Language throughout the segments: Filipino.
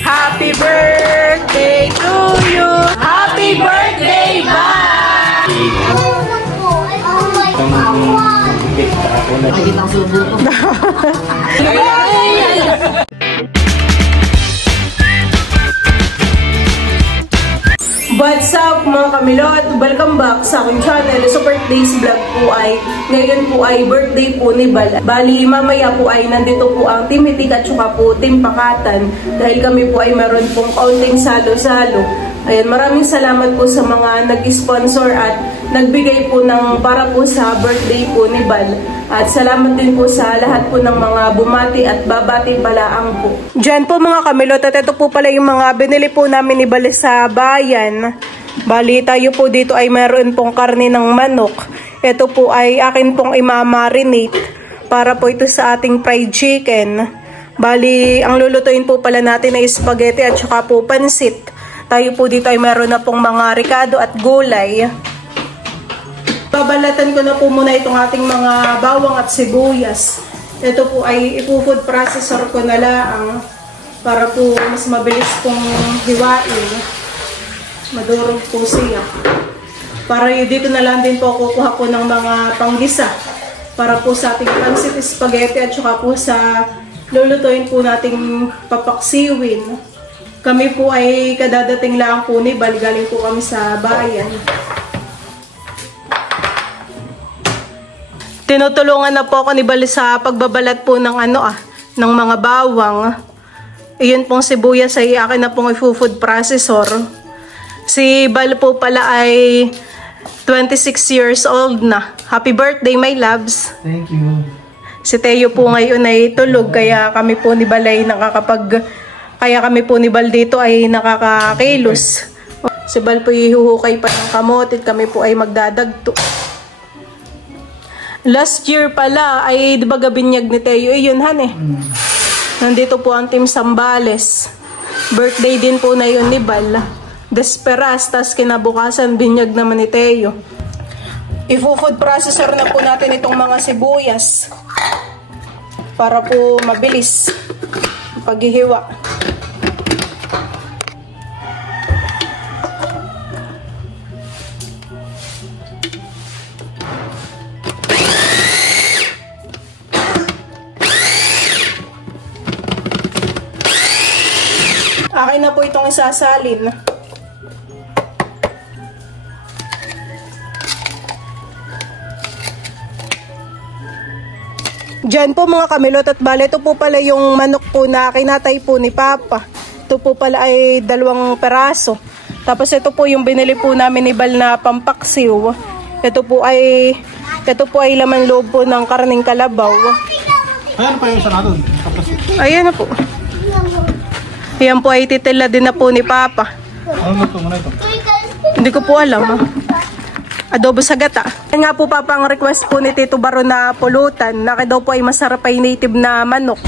Happy birthday to you! Happy birthday, bye! What's up mga kamilot? Welcome back sa aking channel. Super Days Vlog po ay ngayon po ay birthday po ni Bal. Bali mamaya po ay nandito po ang Team Hitik at saka po Team Pakatan dahil kami po ay meron pong kaunting salo-salo. Ayan, maraming salamat po sa mga nag-sponsor at nagbigay po ng para po sa birthday po ni Bal. At salamat din po sa lahat po ng mga bumati at babati palaang po. Diyan po mga kamilot at ito po pala yung mga binili po namin ni Bal sa bayan. Bali tayo po dito ay meron pong karne ng manok. Ito po ay akin pong imamarinate para po ito sa ating fried chicken. Bali ang lulutuin po pala natin ay spaghetti at saka po pansit. Tayo po dito ay meron na pong mga ricado at gulay. Babalatan ko na po muna itong ating mga bawang at sibuyas. Ito po ay ipo-food processor ko na lang para po mas mabilis pong hiwain. Madurog po siya. Para dito na lang din po kukuha po ng mga panggisa. Para po sa ating pansit spaghetti at saka po sa lulutuin po nating papaksiwin. Kami po ay kadadating lang po ni Bal. Galing po kami sa bayan. Tinutulungan na po ako ni Bal sa pagbabalat po ng ng mga bawang. Iyon pong sibuyas ay akin na pong i-food processor. Si Bal po pala ay 26 years old na. Happy birthday, my loves. Thank you. Si Teo po ngayon ay tulog kaya kami po ni Bal ay kami po ni Bal dito ay nakakakilos. Si Bal po ihuhukay pa ng kamote at kami po ay magdadagto. Last year pala ay di ba gabinyag ni Teo? Yun han eh. Nandito po ang Team Sambales. Birthday din po na yun ni Bal. Desperas, tas kinabukasan binyag naman ni Teo. I-food processor na po natin itong mga sibuyas para po mabilis paghihiwa. Akin na po itong isasalin. Diyan po mga kamilot at bale, ito po pala yung manok po na kinatay po ni Papa. Ito po pala ay 2 peraso. Tapos ito po yung binili po namin ni Bal na pampaksiw. Ito po ay laman loob po ng karning kalabaw. Ayan pa yung isa na doon. Ayan na po. Ayan po ay titila din na po ni Papa. Ano ito? Ano ito? Hindi ko po alam. Adobo sa gata. Yan nga po Papa ang request po ni Tito Baron na pulutan. Naki daw po ay masarap ay native na manok.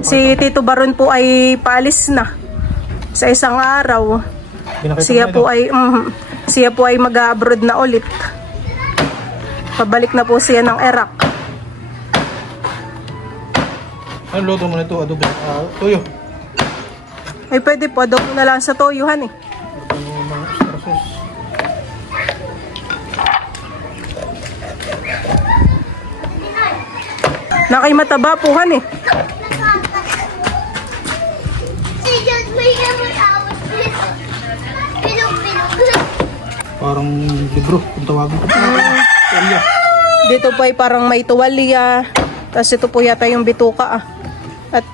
Si Tito Baron po ay paalis na sa isang araw. Siya po ay mag-abroad na ulit. Pabalik na po siya ng Iraq. Ano luto mo na ito? Adobo toyo. Ay pwede po, adobo na lang sa toyohan eh. Nakay mataba po han eh. Parang libro kung tawagin ko. Dito po ay parang may tuwalya. Tapos ito po yata yung bituka At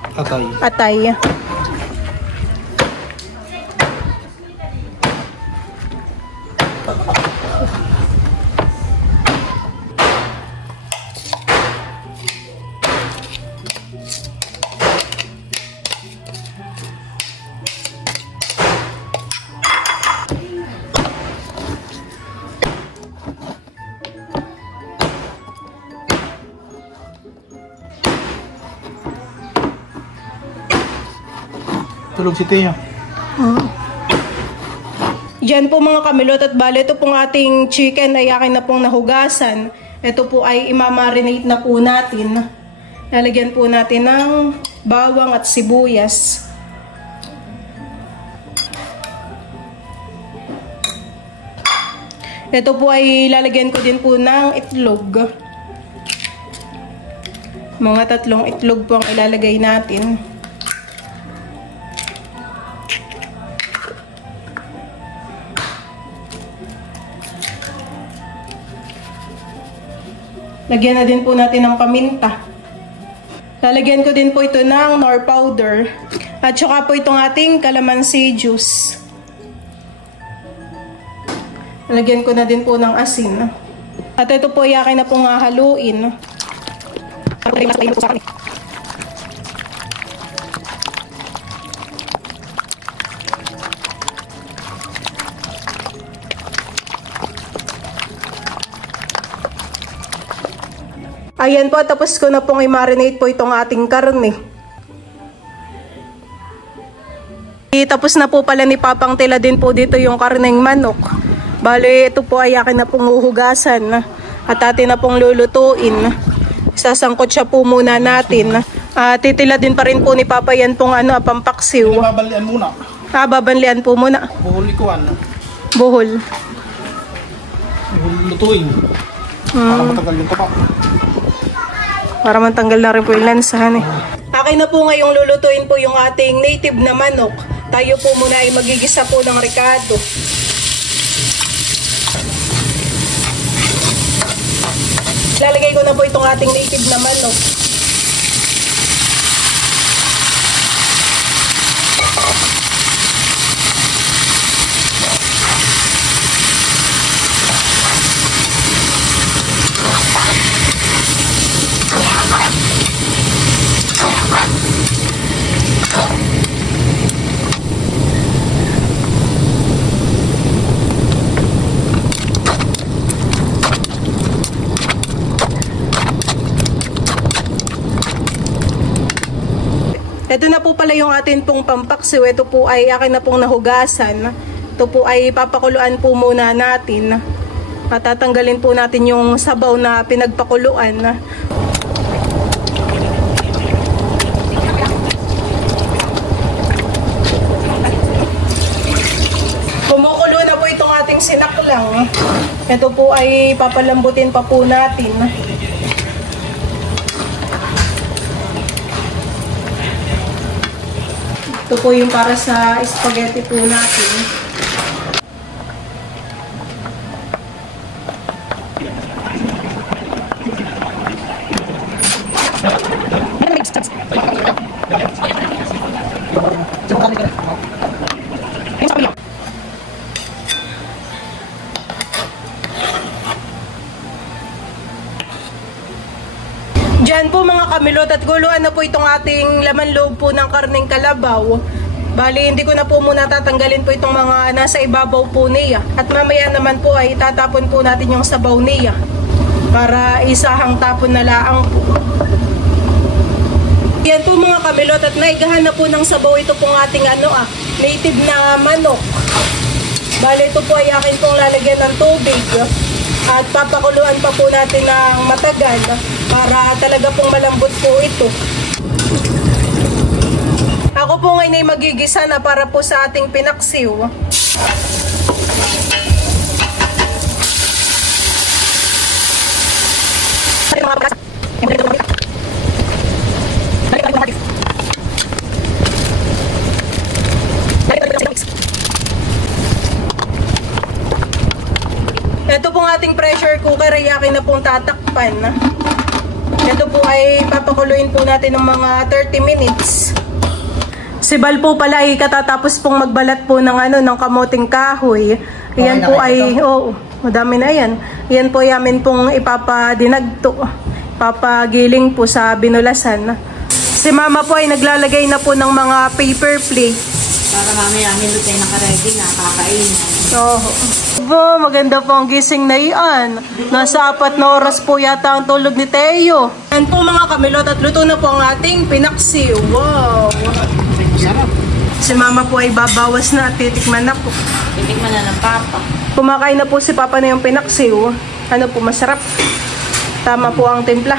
atay. Tulog si Teo. Diyan po mga kamilot at bale, ito pong ating chicken ay akin na pong nahugasan. Ito po ay imamarinate na po natin. Lalagyan po natin ng bawang at sibuyas. Ito po ay lalagyan ko din po ng itlog. Mga 3 itlog po ang ilalagay natin. Lagyan na din po natin ng paminta. Lalagyan ko din po ito ng nor powder. At saka po itong ating calamansi juice. Lagyan ko na din po ng asin. At ito po ay akin na pong hahaluin. Ayan po, tapos ko na pong i-marinate po itong ating karne. Tapos na po pala ni Papang Tila din po dito yung karneng manok. Bale, ito po ay akin na pong uhugasan at atin na pong lulutuin. Sasangkot siya po muna natin. Titila din pa rin po ni Papa yan pong pampaksiw. Babalian muna. Babanlian po muna. Buhol ikuan. Buhol. Lutuin. Para matagal yung tapa. Para matanggal na rin po yung lansahan eh. Akin na po ngayong lulutuin po yung ating native na manok. Tayo po muna ay magigisa po ng ricado. Lalagay ko na po itong ating native na manok. Ito na po pala yung atin pong pampaksiw. Ito po ay akin na pong nahugasan. Ito po ay papakuluan po muna natin. At tatanggalin po natin yung sabaw na pinagpakuluan. Kumukulo na po itong ating sinaklang. Ito po ay papalambutin pa po natin. Ito po yung para sa spaghetti po natin. Diyan po mga kamilot at guluan na po itong ating laman loob po ng karneng kalabaw. Bali, hindi ko na po muna tatanggalin po itong mga nasa ibabaw po niya. At mamaya naman po ay tatapon po natin yung sabaw niya. Para isahang tapon na laang po. Yan po mga kamilot at naigahan na po ng sabaw ito pong ating native na manok. Bali, ito po ay akin pong lalagyan ng tubig. At papakuluan pa po natin ng matagal para talaga pong malambot po ito. Ako po ngayon ay magigisa na para po sa ating pinaksiw. Ito pong ating pressure cooker ay akin na pong tatakpan. Ito po ay papakuluin po natin ng mga 30 minutes. Si Bal po pala ay katatapos pong magbalat po ng ng kamoting kahoy. Yan po ay, madami na yan. Yan po yamin pong ipapadinagto. Papagiling po sa binulasan. Si Mama po ay naglalagay na po ng mga paper plate. Para mamaya hindi tayo nakaready na, kakainin. Maganda po ang gising na iyan. Nasa 4 na oras po yata ang tulog ni Teo. Yan po mga kamilot at luto na po ang ating pinaksiw. Wow! Sarap. Si Mama po ay babawas na at titikman na po. Titikman na ng Papa. Kumakain na po si Papa na yung pinaksiw. Ano po, masarap. Tama po ang timpla.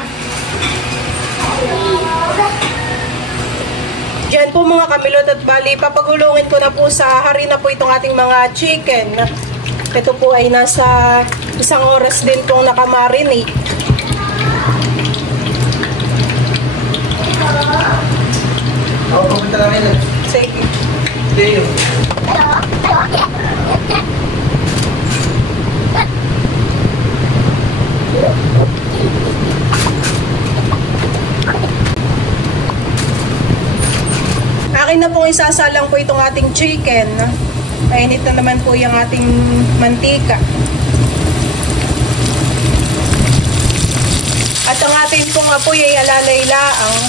Diyan po mga kamilot at bali, papagulungin ko na po sa harina po itong ating mga chicken. Ito po ay nasa 1 oras din pong nakamarinate. Oo, pupunta namin. Sige. Deo. Akin na pong isasalang po itong ating chicken. Mainit na naman po yung ating mantika. At ang ating pong apoy ay alalay-laang.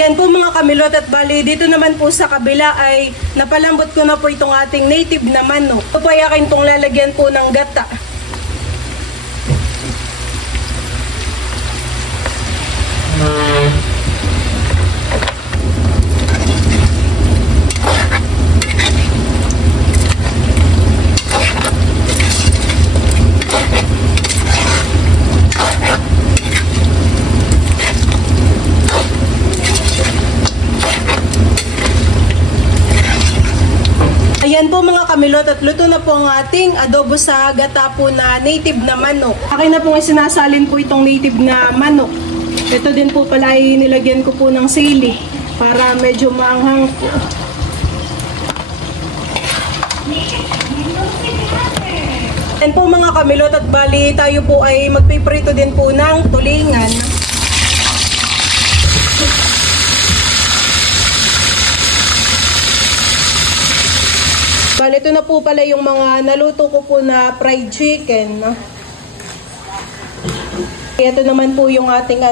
Yan po mga kamilot, at bali dito naman po sa kabila ay napalambot ko na po itong ating native na manok. Ito po ay akin itong lalagyan po ng gata. Ayan po mga kamilot, at luto na po ang ating adobo sa gata po na native na manok. Akin na po ay sinasalin po itong native na manok. Ito din po pala ay nilagyan ko po ng sili para medyo maanghang po. Ayan po mga kamilot, at bali tayo po ay magpiprito din po ng tulingan. Bale, ito na po pala yung mga naluto ko po na fried chicken. Ito naman po yung ating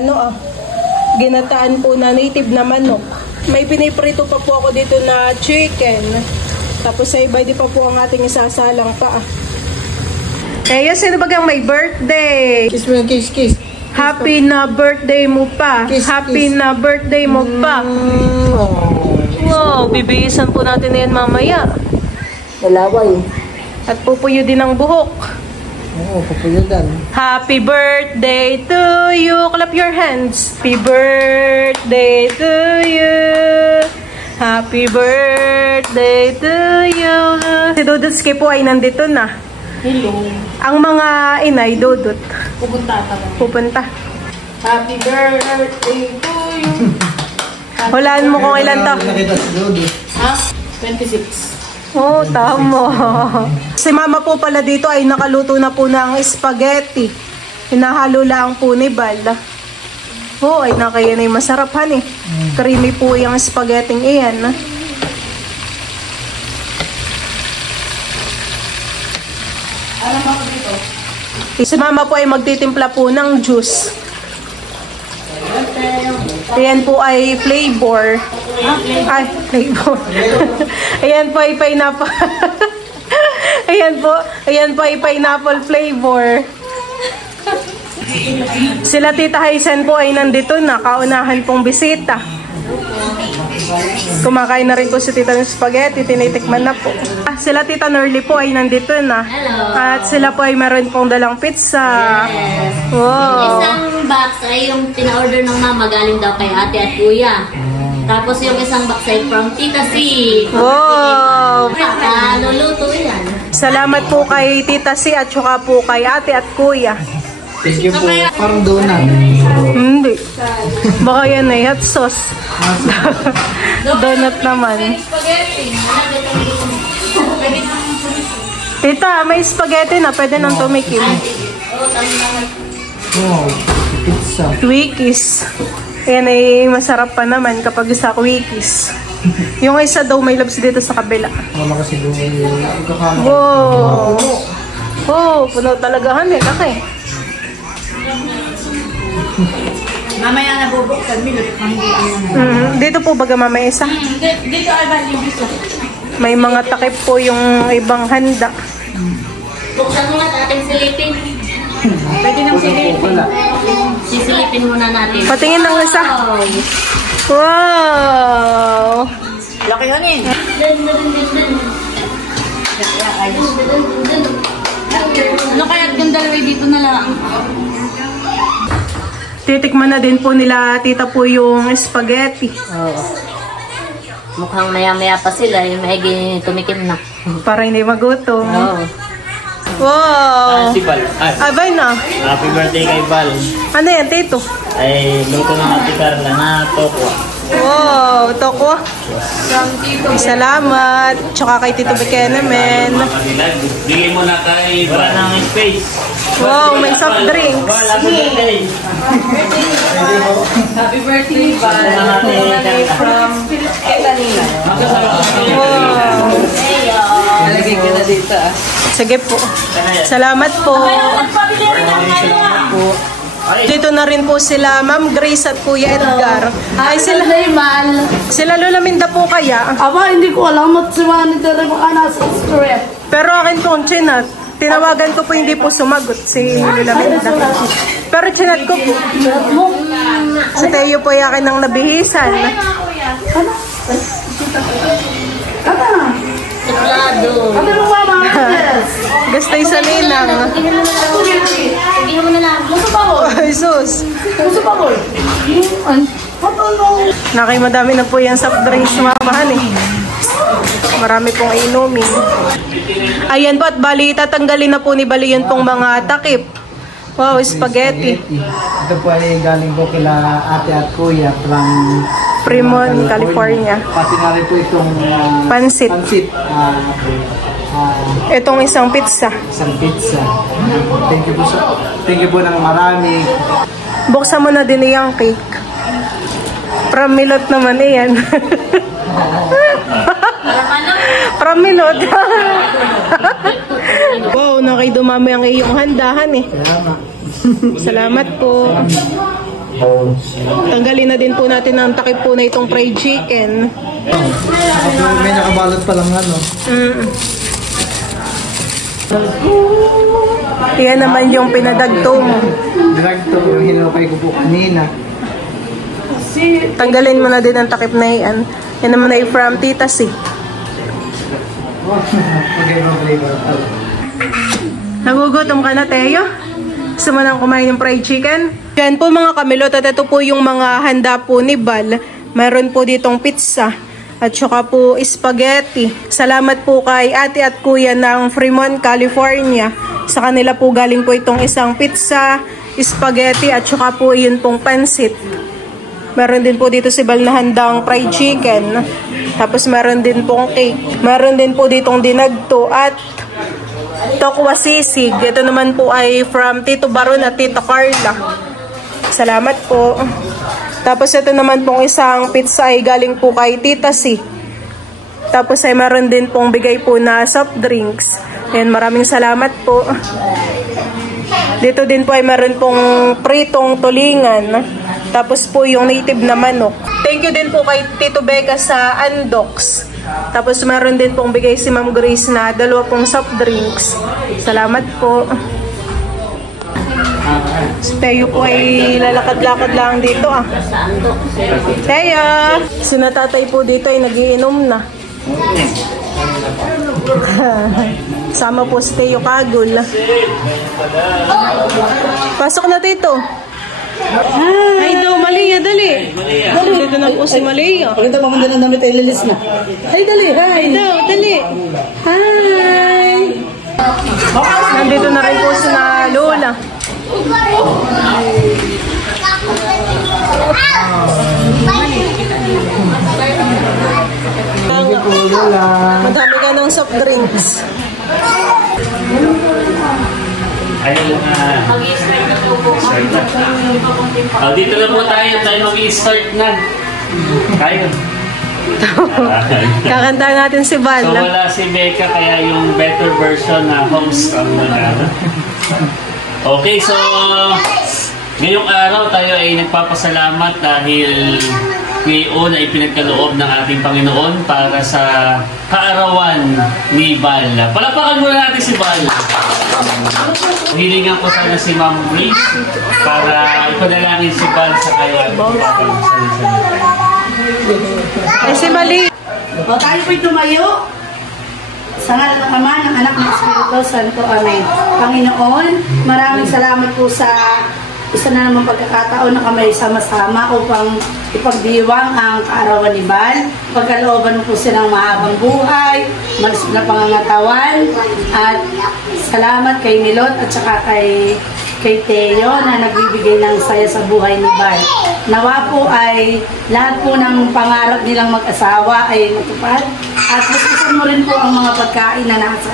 ginataan po na native na manok. May piniprito pa po ako dito na chicken. Tapos sa iba di pa po ang ating isasalang pa. Eh, sino bagang may birthday? Kiss mo yung kiss. Happy na birthday mo pa. Kiss, Happy kiss. na birthday mo pa. Wow, bibihisan po natin na yan mamaya. Dalaway. At pupuyo din ang buhok. Oo, papuyudan. Happy birthday to you. Clap your hands. Happy birthday to you. Happy birthday to you. Si Dudutski po ay nandito na. Hello. Ang mga inay, Dudut. Pupunta ka ba? Pupunta. Happy birthday to you. Hulaan mo kung ilan to. Nakita si Dodo. Ha? 26. Oo, tama. Si mama po pala dito ay nakaluto na po ng spaghetti. Hinahalo lang po ni Bal. Oo, ay nakayan ay masarap han eh. Creamy po yung spaghetti iyan. Alam mo dito? Si mama po ay magtitimpla po ng juice. Ayan po ay flavor. Ay, flavor. Ayan po ay pineapple. Ayan po ay pineapple flavor. Sila Tita Haisen po ay nandito na, kaunahan pong bisita. Kumakain na rin po si Tita ng spaghetti, tinitikman na po. Sila Tita Norly po ay nandito na. Hello. At sila po ay meron pong dalang pizza. Yes. Wow. Isang box ay yung tina-order ng mama galing daw kay ate at kuya. Tapos yung isang box ay from Tita C. Wow. Luluto yan. Salamat po kay Tita C at saka po kay ate at kuya. Thank you po. Parang donut. Hindi. Baka yan ay hot sauce. Donut naman. Spaghetti. Tita, may spaghetti na. Pwede nang tumikim. Wow, pizza. Twikis. Yan ay masarap pa naman kapag sa Twikis. Yung isa daw may labs dito sa kabila. Wala kasi doon yung kakama. Wow. Oh, puno talaga han eh, kaki. Mamaya na bubuksan, milot. Dito po baga mamaya isa. Dito ay malibis lang. May mga takip po yung ibang handa. Buksan mo nga ating silipin. Pwede nang silipin. Sisilipin muna natin. Patingin ng isa. Wow! Laki yan eh. Ano kaya yung dalawa dito na lang? Titikman na din po nila tita po yung spaghetti. Oo. Mukhang maya-maya pa sila. Yung maigi tumikim na. Para hindi magutom. Oo. Wow! Si Val. Abay na. Happy birthday kay Val. Ano yan, tito? Ay, luto ng Ate Carla na tokwa. Wow, toko. Salamat. Tsaka kay Tito Bekenemen. Bigay mo na kay Val ng space. Wow, may soft drinks. Val, happy birthday. Happy birthday, Val. From Ketanina. Wow. Nalagay ka na dito ah. Sige po. Salamat po. Dito na rin po sila, Ma'am Grace at Kuya Edgar. Ay, sila Lola Minda po kaya? Aba, hindi ko alam at si Manny Tere baka nasa script. Pero akin po, chinat. Tinawagan ko po, hindi po sumagot si Lola Minda. Pero chinat ko po. Sa Teo po yakin ng nabihisan. Suplado. Ano mo ba mga Gastay sa ninang. Sabihin mo na lang. Gusto pa ko? Ay, sus. Gusto pa ko? Nakay madami na po yung soft drinks mamahan eh. Marami pong inumin. Ayan po at bali, tatanggalin na po ni Bali yun pong mga takip. Wow, spaghetti. Ito po ay galing po kila ate at kuya from Fremont, California. Pati na rin po itong Pansit. pansit. Itong isang pizza. Isang pizza. Thank you po ng marami. Buksan mo na din yung cake. From Milot naman eh yan. From Milot. Wow, nakidumami ang iyong handahan eh. Salamat po. Tanggalin na din po natin ang takip po na itong fried chicken. May nakabalot pa lang ano. Yan naman yung pinadagto mo. Direct to yung hinukay ko po kanina. Tanggalin mo na din ang takip na yan. Yan naman ay from Tita C. Nagugutom ka na, Teo? Gusto mo nang kumain ng fried chicken? Yan po mga kamilot at ito po yung mga handa po ni Bal. Mayroon po ditong pizza at saka po spaghetti. Salamat po kay ate at kuya ng Fremont, California. Sa kanila po galing po itong isang pizza, spaghetti at saka po yun pong pansit. Meron din po dito si Bal na handang fried chicken. Tapos meron din pong cake. Meron din po ditong dinagto at tokwa sisig. Ito naman po ay from Tito Baron at Tito Carla. Salamat po. Tapos ito naman pong isang pizza ay galing po kay Tita C. Tapos ay meron din pong bigay po na soft drinks. Ayan, maraming salamat po. Dito din po ay meron pong pritong tulingan. Tapos po yung native na manok. Thank you din po kay Tito Becca sa Andox. Tapos meron din pong bigay si Ma'am Grace na 2 pong soft drinks. Salamat po. Teo po ay lalakad-lakad lang dito ah. Teo! Sinatatay po dito ay nagiinom na. Sama po si Teo Kagul. Pasok na Tito. Ay daw, Malia, dali. Dito na po si Malia. Pagkita mamanda ng damit ay lilis na. Ay, dali, hi. Ay daw, dali. Hi! Nandito na rin po si na Lola. Madami ka ng soft drinks. Ayun Mag-i-start na po po. dito na po tayo mag-i-start na. Tayo. Kakanta natin si Val. So wala si Becca, kaya yung better version na host ang nagano. Okay, so ngayong araw tayo ay nagpapasalamat dahil ngayon ay pinagkaloob ng ating Panginoon para sa kaarawan ni Val. Palapakan muna natin si Val. Hilingan ko sana si Ma'am Grace para ipadalangin si Val sa kaya. Ay, si Mali. O tayo po'y tumayo. Sa ngalan ng Ama, ng Anak, ng Espiritu Santo. Amen. Panginoon, maraming salamat po sa isa na namang pagkakataon na kami sama-sama upang ipagdiwang ang kaarawan ni Val. Pagkalooban po silang mahabang buhay, malusog na pangangatawan, at salamat kay Milot at saka kay Teo na nagbibigay ng saya sa buhay ni Val. Nawa po ay lahat po ng pangarap nilang mag-asawa ay matupad at gustuhan mo rin po ang mga pagkain na nasa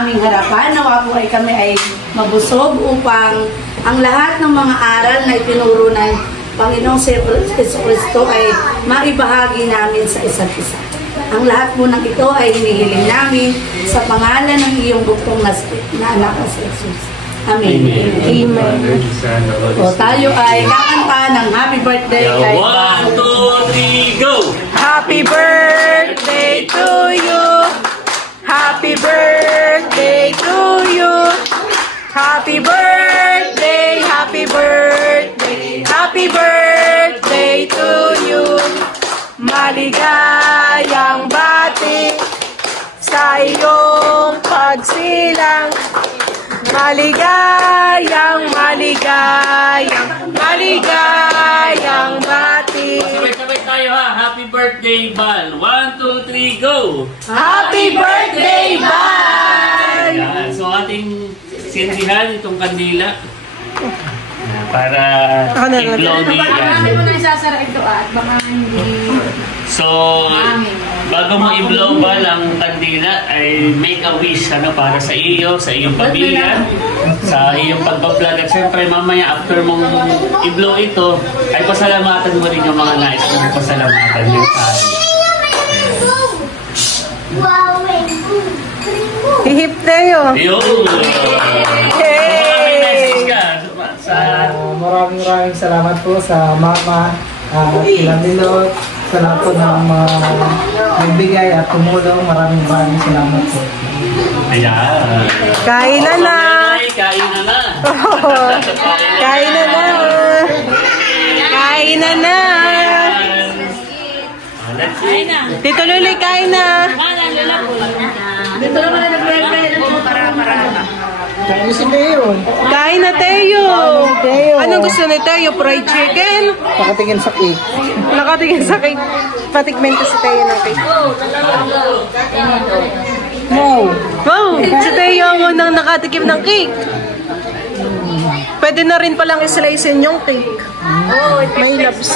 aming harapan. Nawa po ay kami ay mabusog upang ang lahat ng mga aral na itinuro ng Panginoong Jesucristo ay maibahagi namin sa isa't isa. Ang lahat po ng ito ay hinihiling namin sa pangalan ng iyong buktong na anak na si Jesus. Amen. Amen. O tayo ay kakanta ng happy birthday kay Val. 1, 2, 3, go! Happy birthday to you. Happy birthday to you. Happy birthday, happy birthday, happy birthday to you. Maligayang bati sa iyong pagsilang. Maligayang, maligayang, maligayang bati. Sabay-sabay tayo ha. Happy birthday, Val. 1, 2, 3, go! Happy birthday, Val! Yan. So ating sindihan itong kandila para i-blow di Marami mo na isasara ito at baka hindi. So, bago mo i-blow ba ang kandila ay make a wish para sa iyo, sa iyong pamilya, sa iyong pagbablog. At syempre mamaya after mong i-blow ito ay pasalamatan mo rin yung mga nais mong pasalamatan yung sa Hihip tayo. Yun! Maraming salamat po sa Mama, kila Milot, sa lahat po ng mga nagbigay at tumulong. Maraming salamat po. Ayan. Kain na na. Kain na na. Kain na na. Kain na na. Tito Luli, kain na. Dito naman na nag-birthday ng para-para. Kaya si Teo. Kain na, Teo. Teo. Anong gusto ni Teo? Fried chicken? Nakatingin sa cake. Nakatingin sa cake. Patikmen ko si Teo ng cake. No. Wow, si Teo ang unang nakatikim ng cake. Pwede na rin palang islicein yung cake. May labs.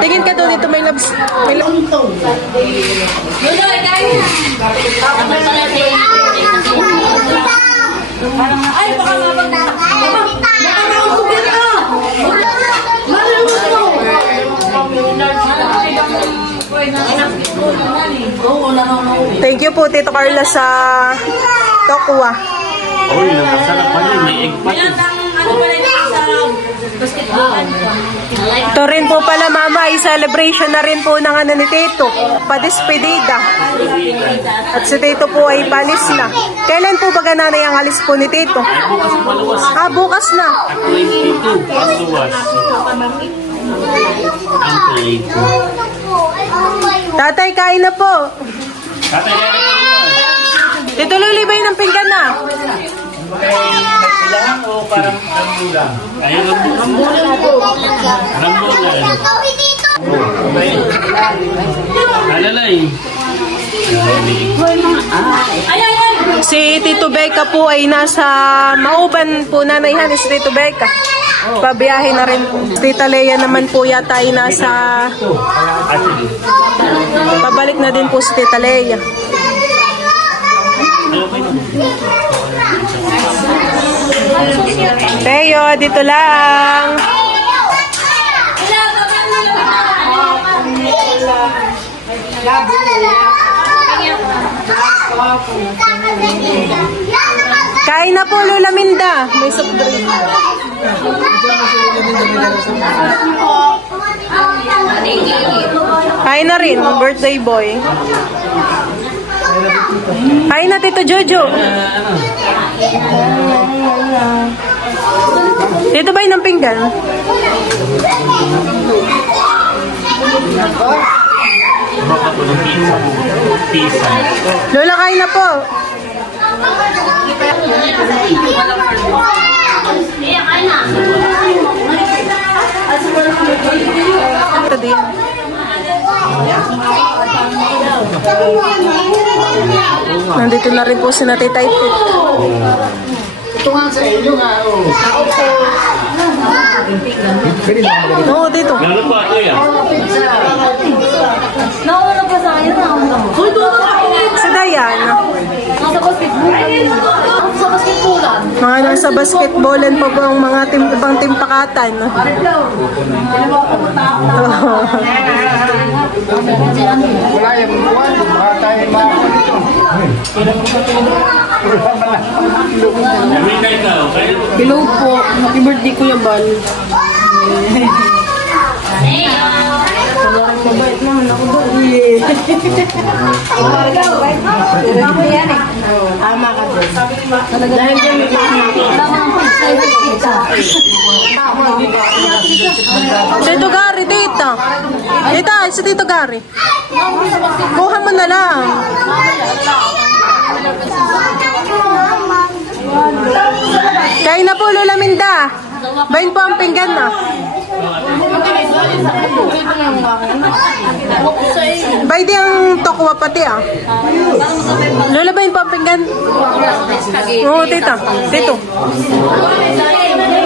Tingin ka doon, ito may labs. May labs. Ay, baka mapag-nakamausugin ka! Malimut mo! Thank you po, Tito Carla, sa tokwa. Oh, yun ang masarap pa rin. May egg pa. Ito rin po pala, Mama, ay celebration na rin po ng ni Tito. Padispedida. At si Tito po ay palis na. Kailan po ba gananay ang alis po ni Tito? Bukas na. At 22, ang luwas. Ang plate. Tatay, kain na po. Tatay, kaya na Tito Luli ba yun ang pinggan na? kailangan o parang rambulan? Ayun, rambulan po. Rambulan. Alalay. Si Tito Becca po ay nasa Mauban po, nanayhan si Tito Becca. Pabiyahe na rin po. Tita Lea naman po yata ay nasa... Pabalik na din po si Tita Lea. Teo, dito lang. Kain na po, Lola Minda. May soft drink. Kain na rin, birthday boy. Kain na, Tito Jojo. Dito ba yun ang pinggan? Lola, kain na po. Ito din. Nandito na rin po si Tita Ipit. Ito nga sa inyo nga. Oo, dito. Meron po ato yan. Nauna pa sa akin na. Si Dayan. Nasa basketball. Sa basketballan. Mga nasa basketballan pa po ang mga ibang timpakatan. Wala yung buwan. Baka tayo makakita. Amina ikaw. Hello po. Happy birthday, Kuya Bal. Mabait naman ako ba? Ako yan eh. Ama ka doon. Dahil yan, Tito Gary, Tita. Tita, si Tito Gary. Kuha mo na lang. Kain na po, Lola Minda. Bain po ang pinggan na. Bay di ang tokwa pati ah. Lola, bain po ang pinggan. Oo, Tita. Tito.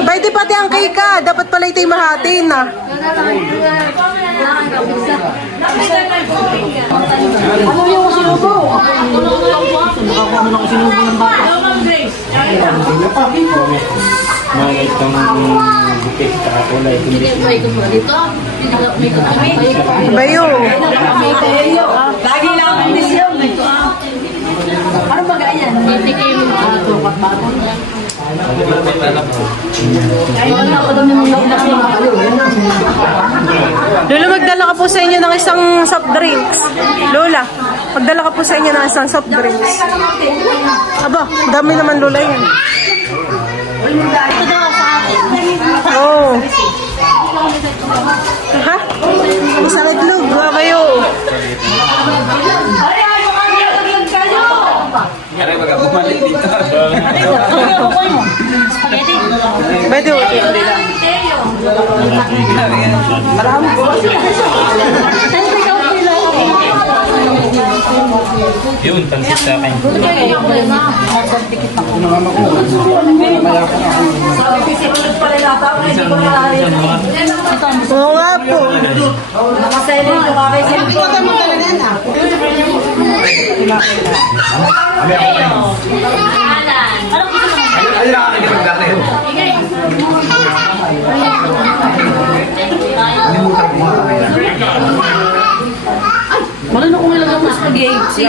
Bay di pati ang kika. Dapat pala ito'y mahatin na. Ano yung sinubo? Ano yung sinubo ng bata? May itong bukit sa kulay. Bayo. Lagi lang ang misyon. Ano ba ganyan? Lola, magdala ka po sa inyo ng isang soft drinks. Lola, magdala ka po sa inyo ng isang soft drinks. Aba, dami naman, Lola, yan. Oh. Ha? Sa itlog, kayo. Pwede o. Marami po. Yun, pansit sa akin. Oo nga po. Nakasilent ko kami. Ikutan mo talaga na. Marunong kong ilagay mo spaghetti.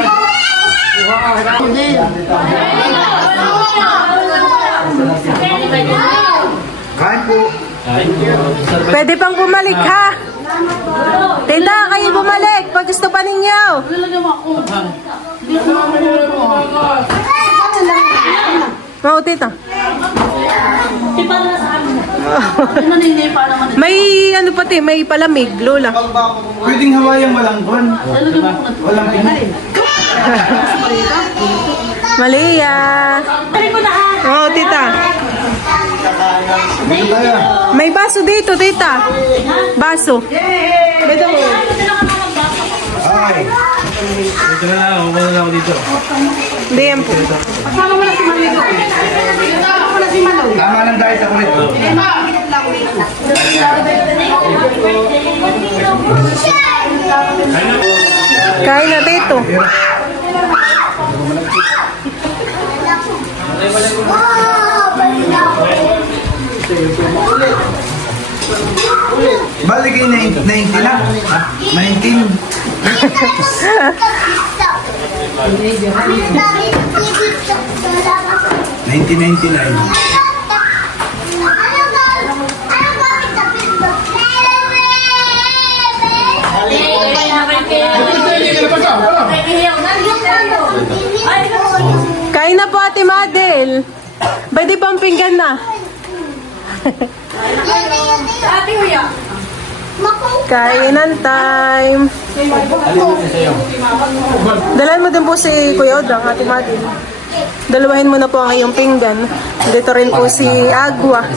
Kain po. Pwede pang bumalik, ha? Tita, kayo bumalik. Pag gusto pa ninyo. Oo, Tita. May ano pati, may palamig, Lola. Pwedeng hawayang walang buwan. Walang pinay. Malia. Oo, Tita. May baso dito, Tita. Baso. Beto mo. Ay. Dito na lang. Huwag na ako dito. Hindi yan po. Pagsama mo na si Maligo. Pagsama mo na si Maligo. Tama lang dahil sa kulit. Kain na dito. Balik yung 19 na. 19. Kain na po, Ate Madel. Pwede pang pinggan na. Kainan time. Dalhin mo din po si Kuya Odang, Ate Madel. Dalawahin mo na po ang iyong pinggan. Dito rin po si Agua.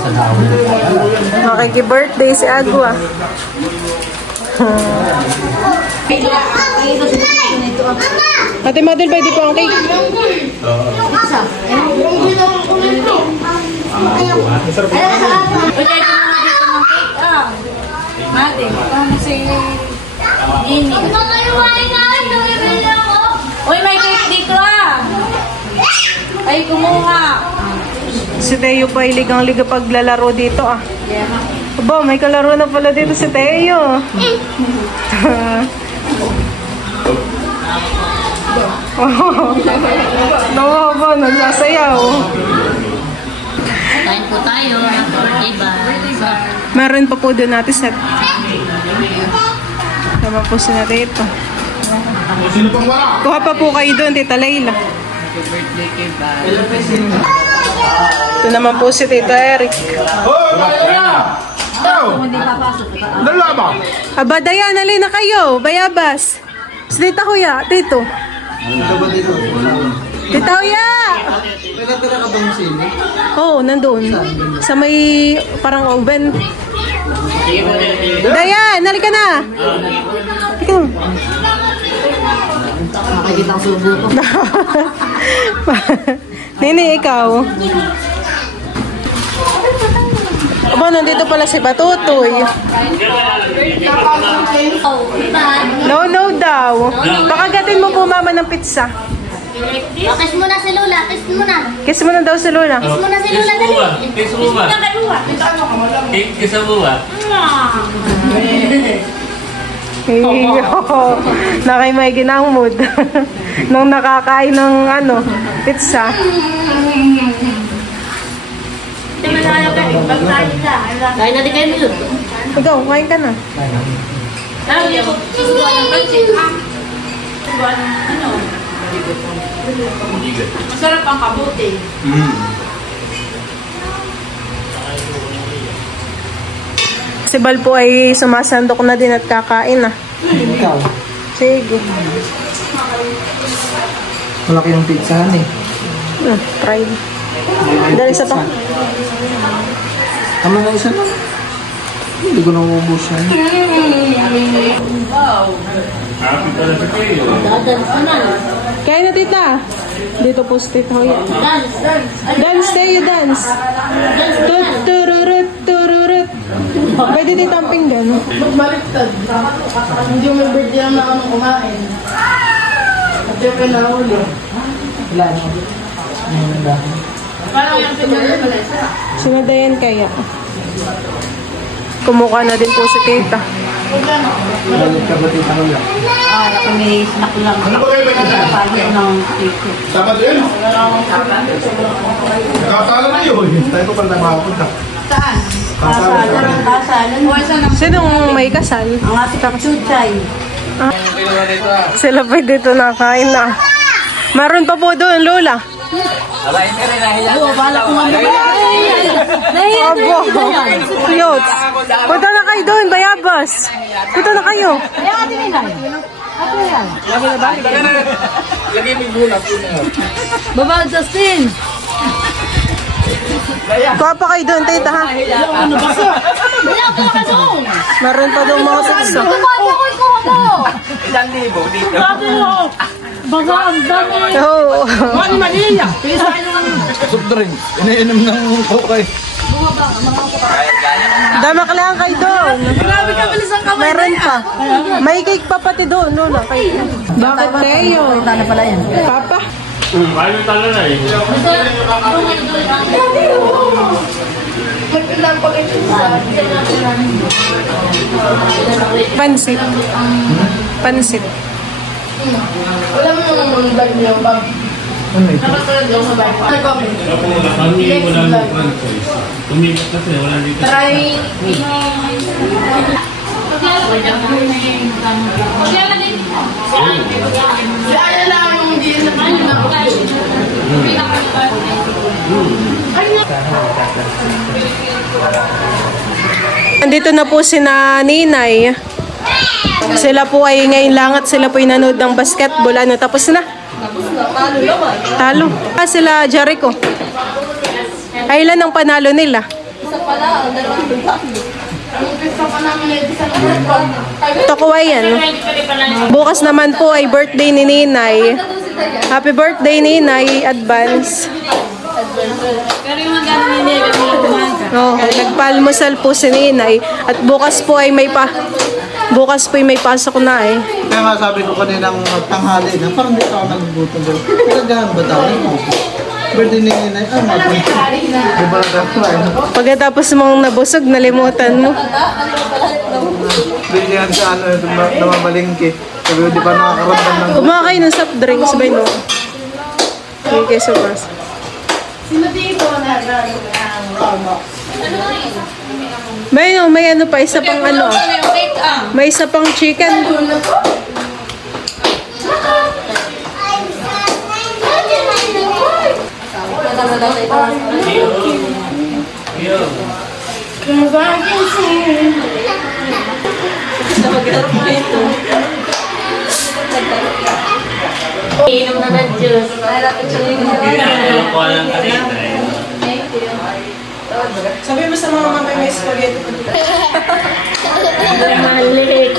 Makiki-birthday si Agua. Ate Madel, pwede po ang cake. Uy, may cake dito ay, kumuha. Si Teo pa iligang-liga paglalaro dito Aba, may kalaro na pala dito si Teo. Nawa ba? Nagsasayaw. Kain po tayo. Birthday ba? Meron pa po doon natin set. Naman po si Tito. Kuha pa po kayo doon, Tita Layla. Ito naman po si Tito Eric. Aba, Dayan, alin na kayo. Bayabas. Si Tita Huya, Tito. Tita Huya! Nagkatira ka ba ng sili? Oo, nandun. Sa may parang oven. Dayan, halika na. Halika na. Makikita ang subo ko. Nini, ikaw. Aba, nandito pala si Batutoy. No, no daw. Pakagatin mo po mama ng pizza. Kiss mo na si Lola. Kiss mo na. Kiss mo na daw si Lola. Kiss mo na si Lola. Kiss mo ba? Kiss mo ba? Nakay may ginang mood. Nung nakakain ng pizza. Kain na din kayo nilo. Ikaw, kain ka na. Masarap ang kabuti. Si Bal po ay sumasandok na din at kakain na. Ikaw. Sige. Malaki yung pizzahan eh. Try. Dali isa pa. Tama na isa na. Hindi ko naubos yan. Dadans ko na. Kain na, tita. Dito po si Tita Hoya. Dance. Dance, tayo dance. Tururut, tururut. Pwede dito ang pinggan. Magbaliktad. Hindi mo may birthday lang na anong kumain. At yung pinahuli. Wala na. Ngayon lang. Parang yung pinahuli pala isa. Sinadayan kaya. Kumukha na din po si tita. Balik ka ba tita ko lang? Kami snack lang. Ano ba kayo ba kita? Pagod ng cake. Dapat yun? Kakala na yun. Tayo ko pala na makapunta. Saan? Kasalan. Sinong may kasal? Ang ating kachuchay. Sila pa dito nakain na. Meron pa po doon, Lola. Oo, bala ko nga Abo. Cute. Punta na kayo doon, Bayabas. Punta na kayo. Baba, Justin! Kuha pa kayo doon, tita, ha? Meron pa doon mga saksa. Baka, ang dami! Oo. Soft drink. Iniinom ng kokay. Dama ka lang kayo doon. Grabe ka, bilis ang kamay. Meron pa. May cake pa pati doon, Lola. Bakit kayo? Tana pala yan. Papa? Paano talo na eh? Pansit. Pansit. Wala mo naman yung vlog niyo, Bob. Ano ito? Nakatulad lang sa vlog. Ano ko? Kami wala ng franchise. Umibat kasi wala dito. Try. Si Aya lang yung hindi naman yung Andito na po si Ninay. Sila po ay ngayon lang at sila po ay nanood ng basketball. Ano, tapos na? talo naman. Talo. Sila Jericho. Ay, ilan ang panalo nila? Isa pala, ang dalawang bigla. Ang umpisa pa namin ay isa na. Tokuway yan. Bukas naman po ay birthday ni Ninay. Happy birthday Ninay, advance. Pero yung magana ni Nega, Oh, nagpalmusal po si Ninay at bukas po ay may pasok na eh. Kaya nga sabi ko kaninang tanghali na parang di ako nagugutom doon. Pinagahan ba tayo? Birthday ni Ninay, di ba nagkakain? Pagkatapos mong nabusog, nalimutan mo. Binigyan sa ano, namamalingki. Sabi ko, di ba nakakaramdam ng... Kumakay ng soft drinks ba no? Okay, so bas. sino dito na May ano pa, isa pang ano. May isa pang chicken. Inom na ng juice. Sabi mo sa mga mamay may spaghetti pa dito. Bumalik.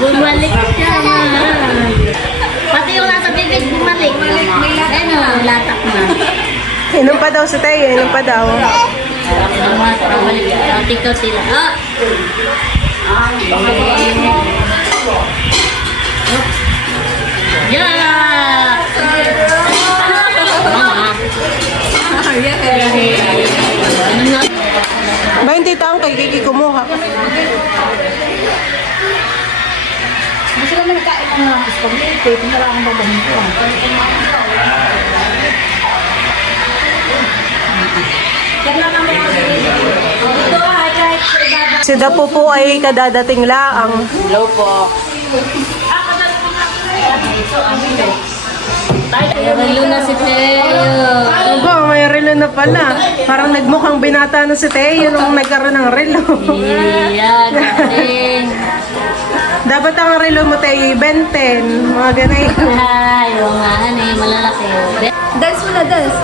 Bumalik siya. Pati yung nasa bibig bumalik. Ano, latak na. Inom pa daw si Teo, inom pa daw. TikTok sila. Yeah! Ba hindi taong kay Kiki kumuha. Gusto naman nakain ng mga spaghetti. Kung wala akong babahin ko. Si Dapo po ay kadadating laang. Hello po. Relo na si Teo. Aba, may relo na pala. Parang nagmukhang binata na si Teo nung nagkaroon ng relo. Iya, galing. Dapat ang relo mo Teo, 20, mga ganay. Ay, yung nga, malalaki. Dance mo na, dance.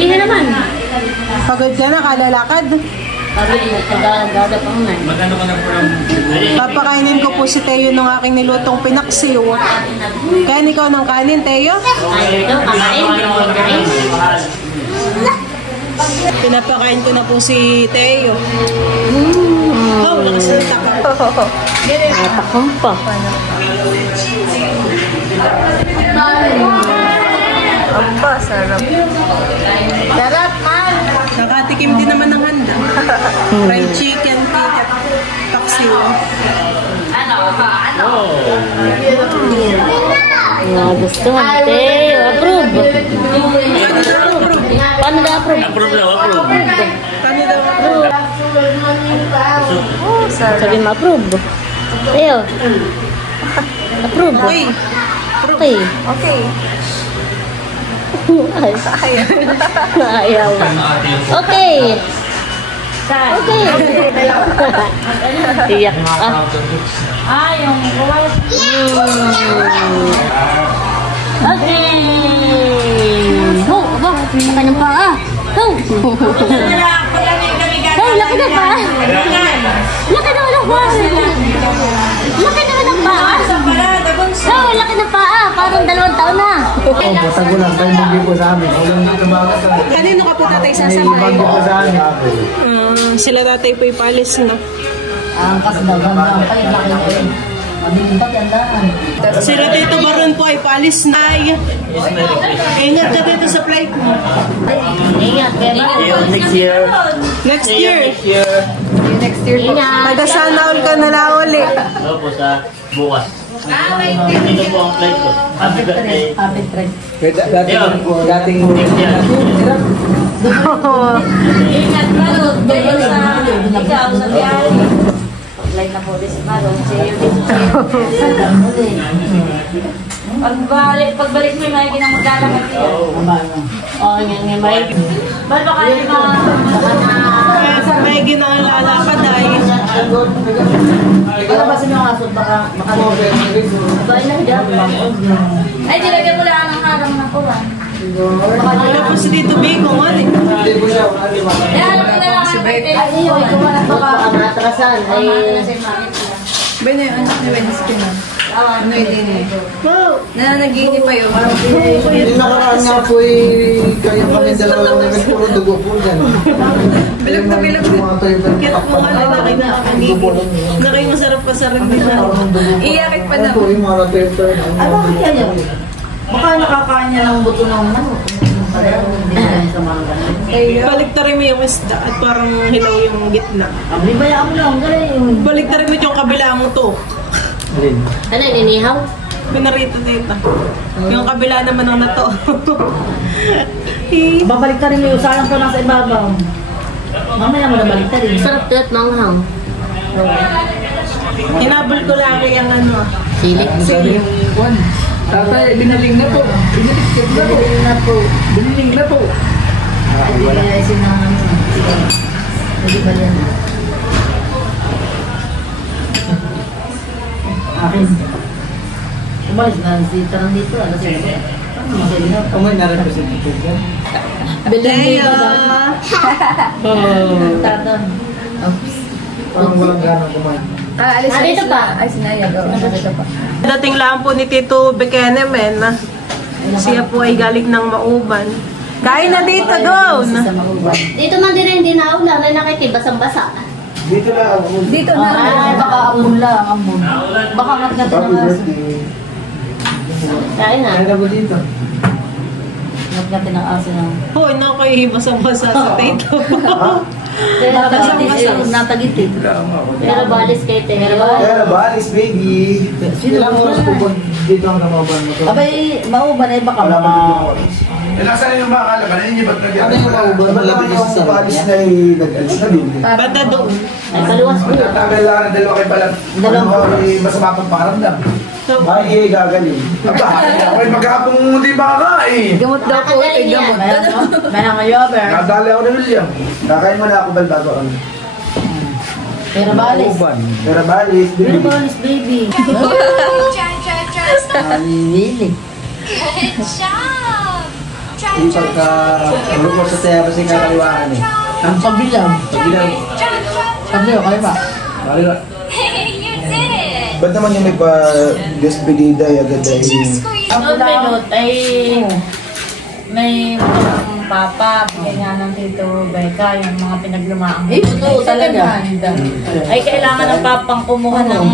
Hindi naman. Pagod ka na, kalalakad. Sabi, nagkagada pa nga. Magkano ka na po ng... Papakainin ko po si Teo ng aking nilutong pinaksiw. Kaya ikaw ng kanin, Teo? Ay, ito, kakain. Kakain. Pinapakain ko na po si Teo. Oh, lakas ng takap. Natakam pa. Aba, sarap. Sarap, man. Nakatikim din naman ng handa. Fried chicken, cake, at paksiw. Gusto mo, Teo. Approve. Paano na approve? Approve daw, approve. Kami daw approve. Oh, sarap. Sabi mo, approve. Teo. Approve. Okay. Okay. Okay. Ayaw. Okay. Okay. Iyak ka. Yung Okay. Oh, aba. Laki ng paa. Oh. Oh, laki ng paa. Laki naman ng paa. Laki naman ng paa. Oh, laki ng paa. Parang 2 taon na. Patagulan tayo magiging po sa amin. Walang dito mga kasama. Kanino ka po tatay May sasakay? bagyo po sa amin. Sila tatay po ipalis na. ang kasdagan ng palit laki na yun. Sila Tito Baron po ay paalis na. Ingat ka dito sa flight mo. Ingat. Next year. Next year. Next year po. Taga-Sana all ka na lang uli. Opo, sa bukas. Dito po ang flight ko. Happy birthday. Happy trip. Dating Next year. Ingat Marot. Kayo sa ikaw sa biyahe. Pag-like na po din si Marot. See you din. Pagbalik mo yung may ginang maglalakad niya. Oo, nga may. Ba't baka yung mga May ginang lalakad ay. Palabasin yung aso, baka bahay na dyan. Ay, dilagyan mo lang ang harang na ko ba? Wala po si Tito Biko nga eh. Hindi po siya. Yan, ano na lang ang pwede. Ay, yung ikaw wala baka matrasan. Ay, Ba na yung anak ni Wednesday na? Ano yung din eh? Nanaginip pa yun. Yung nakaraan nga po kayo kami dalawa lang namin puro dugo po dyan. Bilog na bilog na. Kaya po nga lang nakay masarap pa sa rin nila. Iyakit pa Ano po naman. yung mga filter? Ay, bakit yan yun? Baka nakakain niya ng buto ng manok. Balik ta rin mo yung isda at parang hilaw yung gitna. Abli ba yan mo lang? Galing. Balik ta rin mo yung kabila mo to. ano yung inihaw? Pinarito dito. Yung kabila naman ang nato. Babalik ka rin mo yung salang po nasa ibabaw. Mamaya mo na balik ka rin. Sarap to at manghang. Hinabol ko lang yung ano. Silik. Tatay, binaling na po. Biniling na po. Binaling na po. Hindi kaya isin ng ano. Hindi ba yan? Akin. Umalis na si Tarang dito. Ano siya? Ano masaya na? Kamay na-representative yan. Beleo! Taton. Parang walang ganang kumain. Alis na Dito pa. Ay, sinayag. Dito pa. Dating lang po ni Tito Bekenemen. Siya po ay galing ng Mauban. Kain na dito, doon! Dito man din hindi na ulan. Ay nakitibasang-basa. Dito lang ako. Dito na. Ay, baka ambon lang. Ambon. Baka ngat natin Happy ang aso. birthday. Kain na. Kaya na po dito. Ngat natin ang aso na. Hoy, nakakahibasang-basa sa Tito. Natagitid. Pero balis kay Tero. Kaya na ba, Alice baby? Ilang oras po ba dito ang namaban mo to? Abay, mauban eh, baka Wala mga... pa dito oras. Nasaan yung mga kalaban? Hindi ba't Ano yung mauban? Malapit yung sa Alice na nag-alis na din. Banda doon. Ay, paluwas po. Tagal lang ang dalawa kay Balat. Masama pang paramdam. Bakit gagaling? Ako'y maghapong hindi makakain. Gamot daw po. Ito gamot. Manang mayover. Nadali ako ni William. Kakain mo na ako ba bago ano? Pero balis. Pero ba, Alice Pero baby? balis, baby. Nalilig. Yung pagka ulog mo sa tayo kasi kakaliwaan eh. Ang pabilang. Pagbilang, Pabilang, kayo ba? kaliwa. Ba't naman yung nagpa-desbedida agad ay... Noon minute ay may mga papa, bigay nga ng Tito Becca, yung mga pinaglumaan. Totoo talaga. Ay kailangan ng papang kumuha ng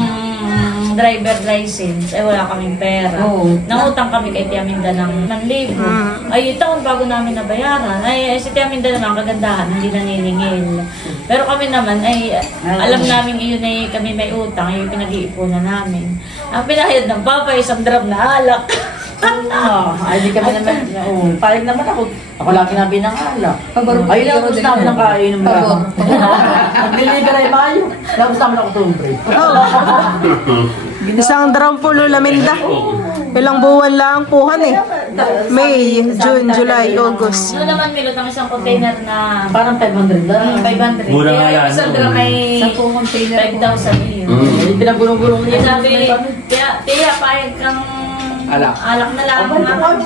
driver license. Ay wala kaming pera. Oo. Nangutang kami kay Tia Minda ng 1,000. Ay taon bago namin nabayaran. Ay si Tia Minda naman kagandahan, hindi naniningil. Pero kami naman ay alam namin iyon ay kami may utang, yung pinag-iipunan namin. Ang pinahid ng papa isang drum na alak. Ay, di kami naman. Palig naman ako. Ako lagi na binangalak. Ayun lang, gusto namin ang kain ng mga. Nag-deliver ay mayo. Gusto namin ako tumbre. Isang drum po Laminda. Ilang buwan lang puhan eh. May, June, July, August. Doon naman milot ng isang container na Parang 500 lang. 500. Mura nga Kaya yan. yung isang drum ay 10 container po. 5,000 yun. Pinagulong-gulong Kaya niya. sabi, Tia, payag kang Alak. na lang.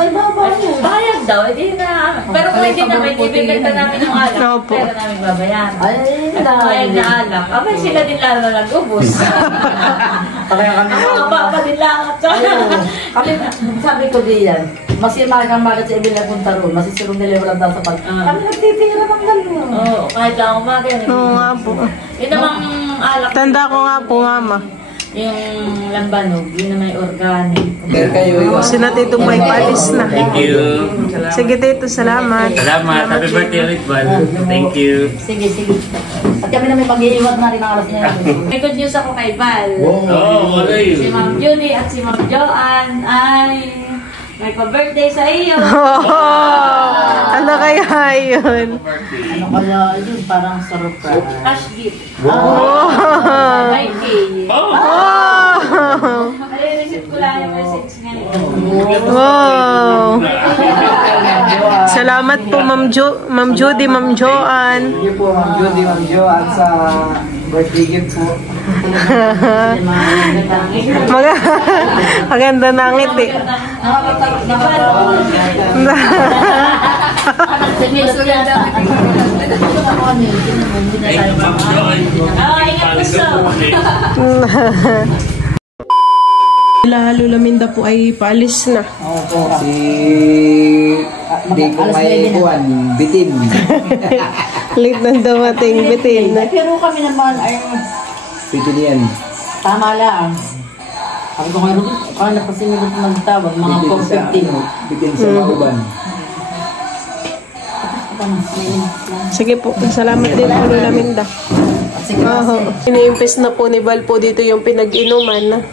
May baba yun. Bayad daw, hindi na. Pero kung hindi naman, ibibigay ka namin ng alak. Opo. Pero namin babayaran. Ay, At bayad na alak. Abay, sila din lalo nag-ubos. Kaya kami. Ang papa din lang. Kami, sabi ko diyan, masimagang magat sa ibig nagpunta roon, masisirong nila walang daw sa pag... Kami nagtitira ng dalawa. Oo, kahit lang umaga. Oo nga po. Yun namang alak. Tanda ko nga po, Mama. yung lambanog, yun na may organic. Sina Tito po ay paalis na. Thank you. Sige Tito, salamat. Salamat. Happy birthday ulit, Val. Thank you. Sige. At kami na may pag-iiwat na rin ang alas niya. May good news ako kay Val. Oh, ano yun? Si Ma'am Judy at si Ma'am Joanne ay may pa-birthday sa iyo. Ano kaya yun? Ano kaya yun? Parang surprise. Cash gift. Oh! 5K. Oh! Nare-receive ko lang yung message ngayon. Wow! Salamat po Ma'am Judy, Ma'am Joanne. Thank you po, Ma'am Judy, Ma'am Joanne, sa birthday gift po. Maganda na ang ngiti. Lalo Laminda po ay paalis na. Si hindi ko may buwan, bitin. Late na dumating, bitin. Pero kami naman ay Bitin yan. tama lang. Sabi ko ngayon, kung napasinilip magtawag, mga 4:15. Bitin sa mauban. Sige po, salamat din po Laminda. Iniimpis na po ni Val po dito yung pinag-inuman.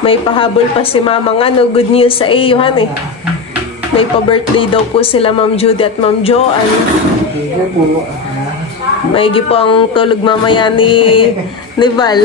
May pahabol pa si Mamang good news sa iyo, eh. May pa-birthday daw po sila Ma'am Judy at Ma'am Joanne. Maigi po ang tulog mamaya ni Val.